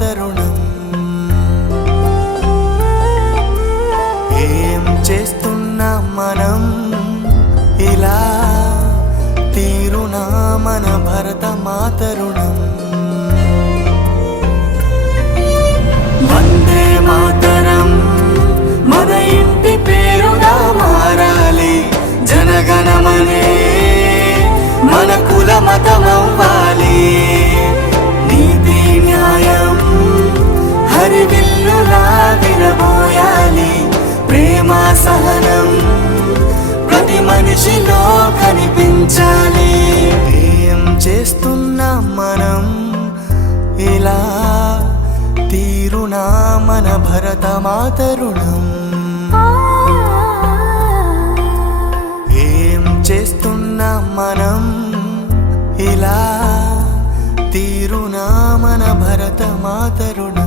తరుణం. ఏం చేస్తున్నా మనం? ఇలా తీరునా మన భరత మాతరుణం వందే మాతరం మన ఇంటి పేరుగా మారాలి. జనగణమనే మన కుల మతమవ్వాలి. మనిషిలో కనిపించాలి ఏం చేస్తున్నాం మనం? ఇలా తీరునా మన భరత మాతరుణం ఏం చేస్తున్నాం మనం? ఇలా తీరునా మన భరత మాతరుణం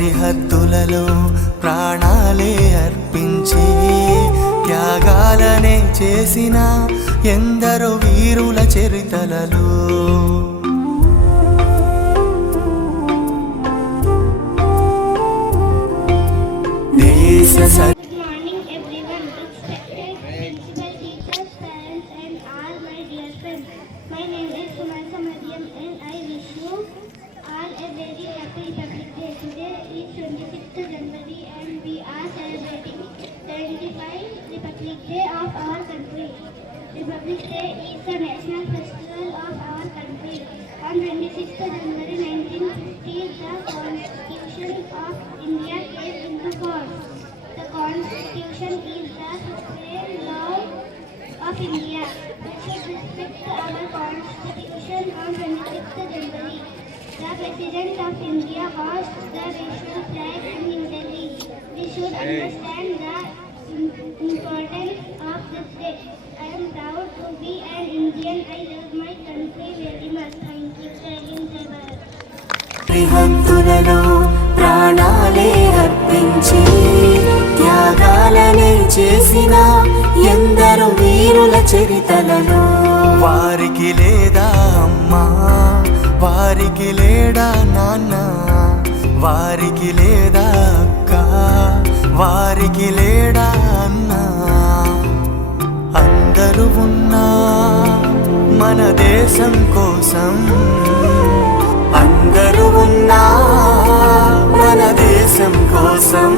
సరిహద్దులలో ప్రాణాలే అర్పించి త్యాగాలనే చేసిన ఎందరో వీరుల చరితలలో. All a very happy Republic Day. Today is 26th January, and we are celebrating 25th Republic Day of our country. Republic Day is the national festival of our country. On 26th January The President of India was the national flag in New Delhi. We should understand the im- importance of this day. I am proud to be an Indian. I love my country very much. Thank you. Jai Hind, Jai Bharat. సరిహద్దులలో ప్రాణాలే అర్పించి త్యాగాలనే చేసిన ఎందరో వీరుల చరితలలో వారికి లేదా వారికి లేడా నాన్న? వారికి లేదా అక్క? వారికి లేడా అన్నా? అందరూ ఉన్నా మన దేశం కోసం. అందరూ ఉన్నా మన దేశం కోసం.